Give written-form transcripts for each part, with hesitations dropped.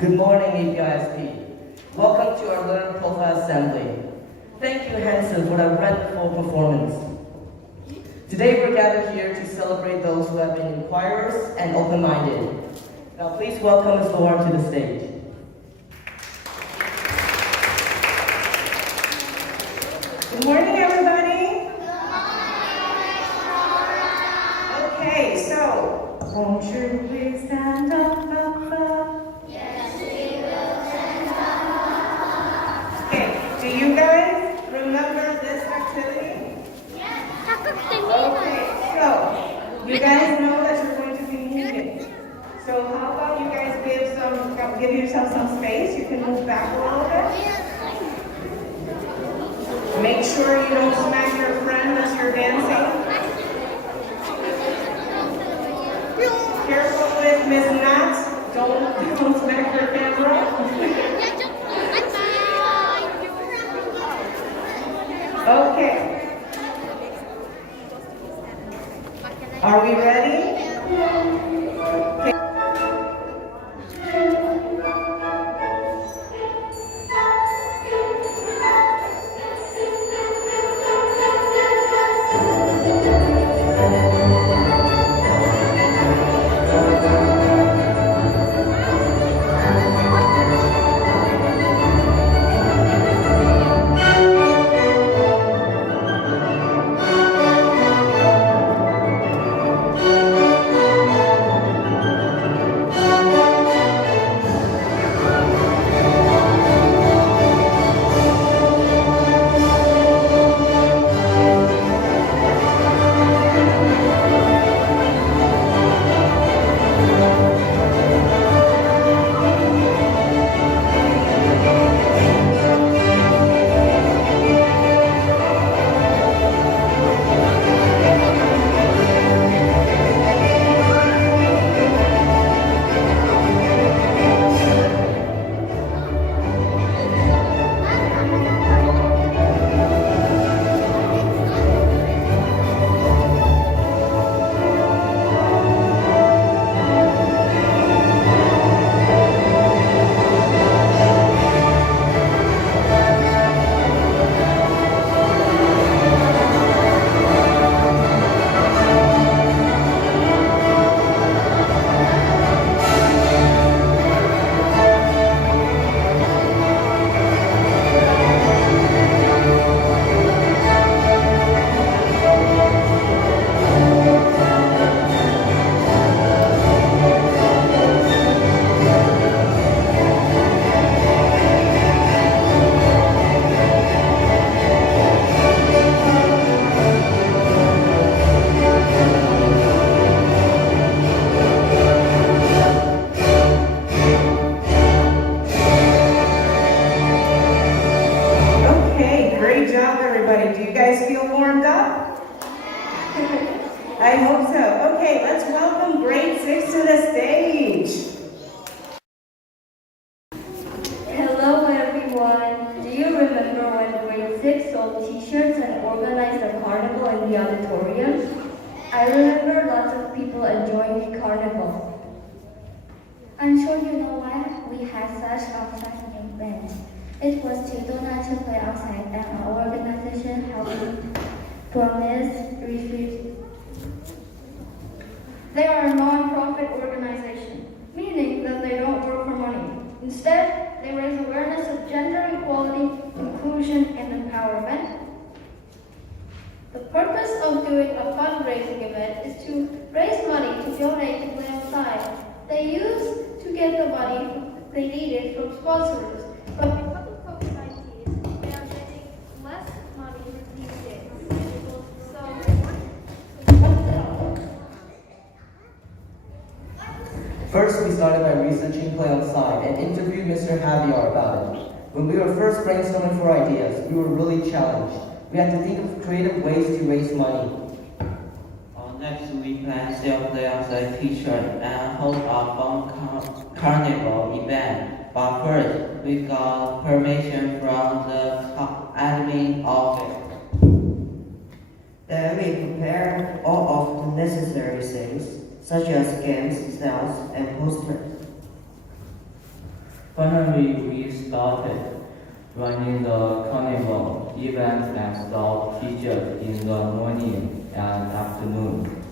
Good morning, APISP. Welcome to our Learn Profile Assembly. Thank you, Hanson, for that wonderful performance. Today we're gathered here to celebrate those who have been inquirers and open-minded. Now please welcome Ms. Lauren to the stage. Good morning, everybody. Okay, so won't you please stand up? Yes, we will stand up. Okay, do you guys remember this activity? Okay, so you guys know that you're going to be moving. So how about you guys give yourself some space? You can move back a little bit. Make sure you don't smack your friend as you're dancing. Careful with Miss Nat. Don't smack her camera. Okay. Are we ready? Okay. Great job, everybody. Do you guys feel warmed up? I hope so. Okay, let's welcome grade 6 to the stage. Hello, everyone. Do you remember when grade 6 sold t-shirts and organized a carnival in the auditorium? I remember lots of people enjoying the carnival. I'm sure you know why we had such a fascinating event. It was to donate to play outside, and our organization helped promise refuse. They are a non-profit organization, meaning that they don't work for money. Instead, they raise awareness of gender equality, inclusion, and empowerment. The purpose of doing a fundraising event is to raise money to donate to play outside. They used to get the money they needed from sponsors, but because of COVID-19, they are getting less money these days. First, we started by researching Play On Side and interviewed Mr. Javier about it. When we were first brainstorming for ideas, we were really challenged. We had to think of creative ways to raise money. Next, we plan to sell Play Outside t-shirt and hold a fun carnival event. But first, we got permission from the admin office. Then we prepared all of the necessary things, such as games, sales, and posters. Finally, we started running the carnival events and sold t-shirts in the morning and afternoon.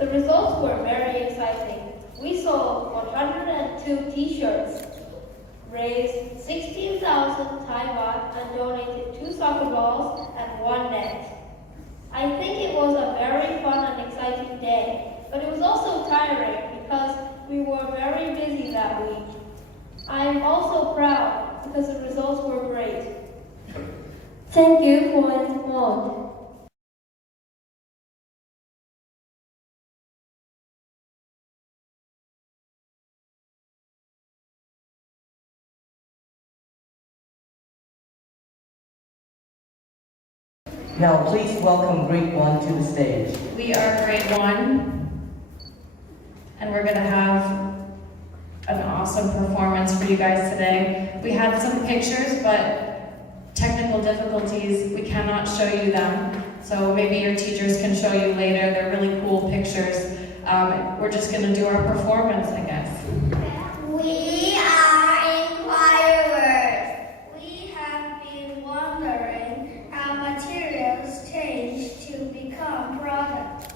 The results were very exciting. We sold 102 t-shirts, raised 16,000 Thai baht, and donated 2 soccer balls and 1 net. I think it was a very fun and exciting day, but it was also tiring because we were very busy that week. I am also proud because the results were great. Thank you for the support. Now please welcome grade 1 to the stage. We are grade 1, and we're going to have an awesome performance for you guys today. We had some pictures, but technical difficulties, we cannot show you them. So maybe your teachers can show you later. They're really cool pictures. We're just going to do our performance, I guess. We are inquirers. We have been wondering how materials change to become products.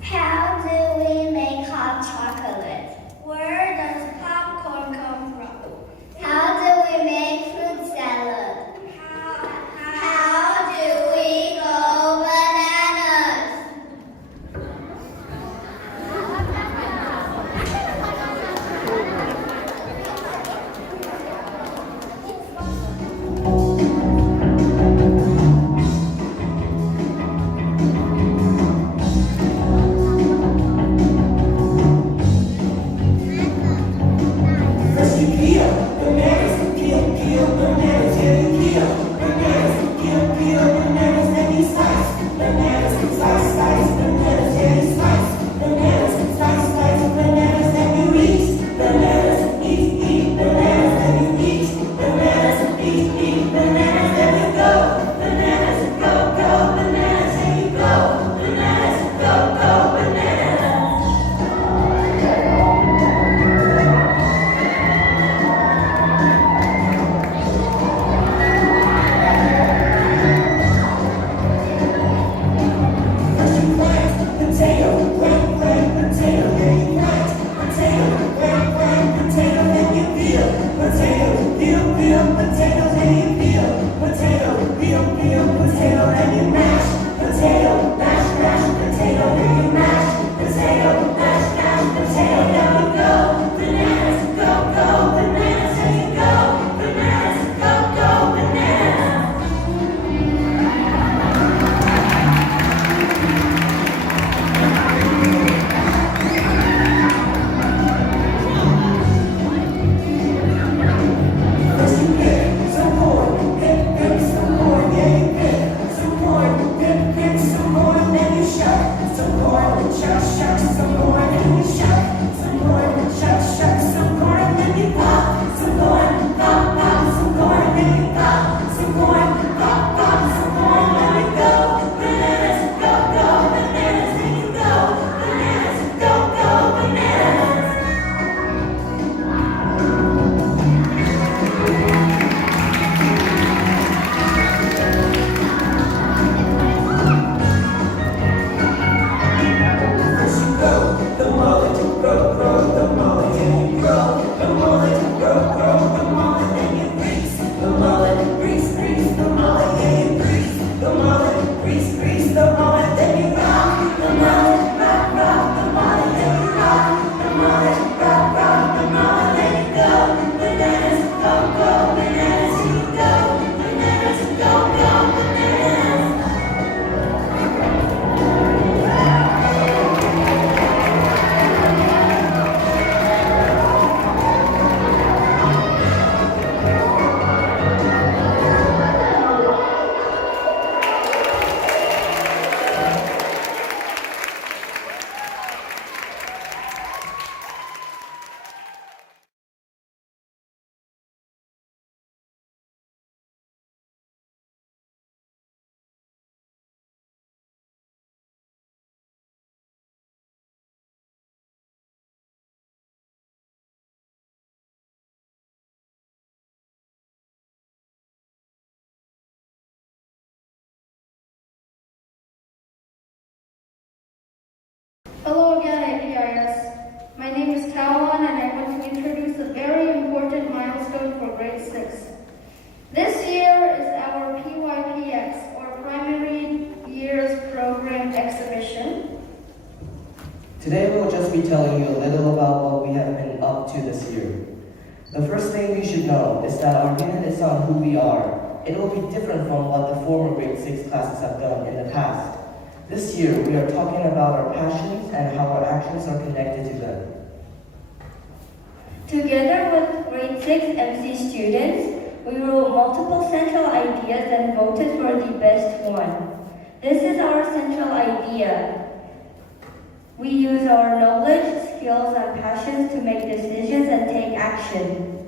How do we make hot chocolate? Where does popcorn come from? How do we make fruit salad? How do we grow bananas? dais. My name is Talon and I want to introduce a very important milestone for grade 6. This year is our PYPX, or Primary Years Program Exhibition. Today we'll just be telling you a little about what we have been up to this year. The first thing you should know is that our unit is on who we are. It will be different from what the former grade 6 classes have done in the past. This year we are talking about our passions and how our actions are connected to them. Together with grade 6 MC students, we wrote multiple central ideas and voted for the best one. This is our central idea. We use our knowledge, skills, and passions to make decisions and take action.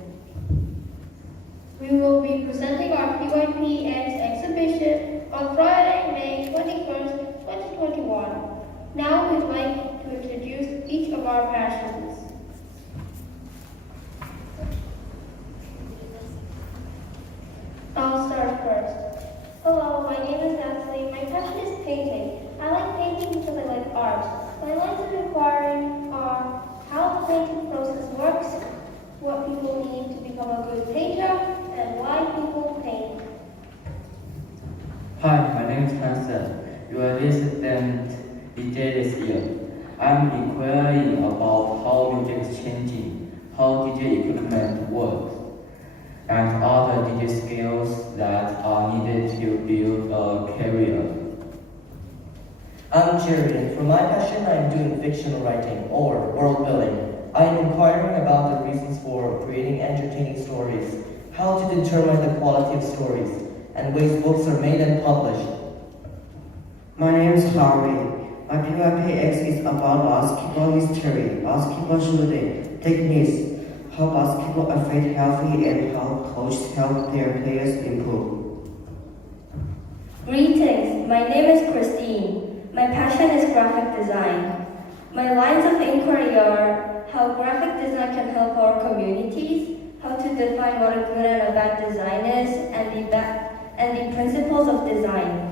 We will be presenting our PYPX exhibition on Friday, May 21st, 2021. Now we'd like to introduce each of our passions. I'll start first. Hello, my name is Natalie. My passion is painting. I like painting because I like art. My lines of inquiry are how the painting process works, what people need to become a good painter, and why people paint. Hi, my name is Hansen. You are resident DJ this year. I'm inquiring about how music is changing, how DJ equipment works, and other DJ skills that are needed to build a career. I'm Jerry, and for my passion, I'm doing fictional writing or world building. I am inquiring about the reasons for creating entertaining stories, how to determine the quality of stories, and ways books are made and published. My name is Harvey. My PYPX is about basketball history, basketball shooting, techniques, how basketball affect healthy, and how coaches help their players improve. Greetings, my name is Christine. My passion is graphic design. My lines of inquiry are how graphic design can help our communities, how to define what a good and a bad design is, and the principles of design.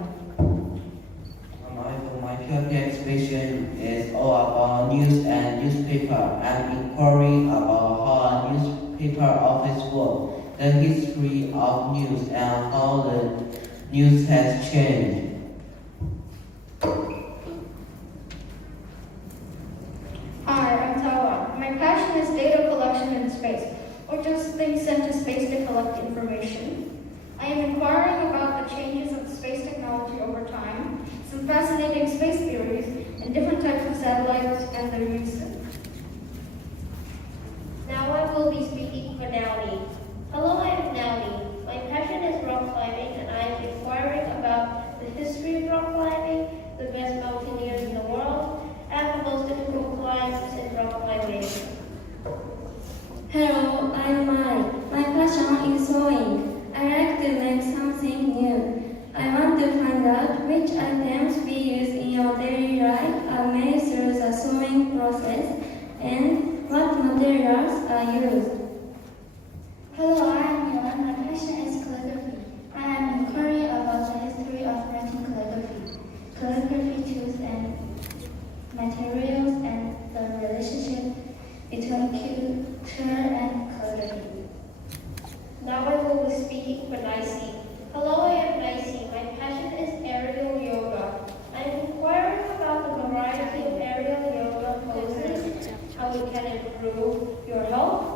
My PYP exhibition is all about news and newspaper. I'm inquiring about how a newspaper office works, the history of news, and how the news has changed. Hi, I'm Tawa. My passion is data collection in space, or just things sent to space to collect information. I am inquiring about the changes of space technology over time, some fascinating space theories, and different types of satellites and their use. Now I will be speaking for Naomi. Hello, I am Naomi. My passion is rock climbing, and I am inquiring about the history of rock climbing, the best mountaineers in the world, and the most difficult climbs in rock climbing. Hello, I'm Mai. My passion is sewing. I like to make something new. I want to find out which items we use in your daily life are made through the sewing process and what materials are used. Hello, I am Milan. My passion is calligraphy. I am inquiring about the history of writing calligraphy, calligraphy tools and materials, and the relationship between culture and calligraphy. Now I will be speaking for Nicey. Hello, I am Nicey. My passion is aerial yoga. I am inquiring about the variety of aerial yoga poses, how it can improve your health,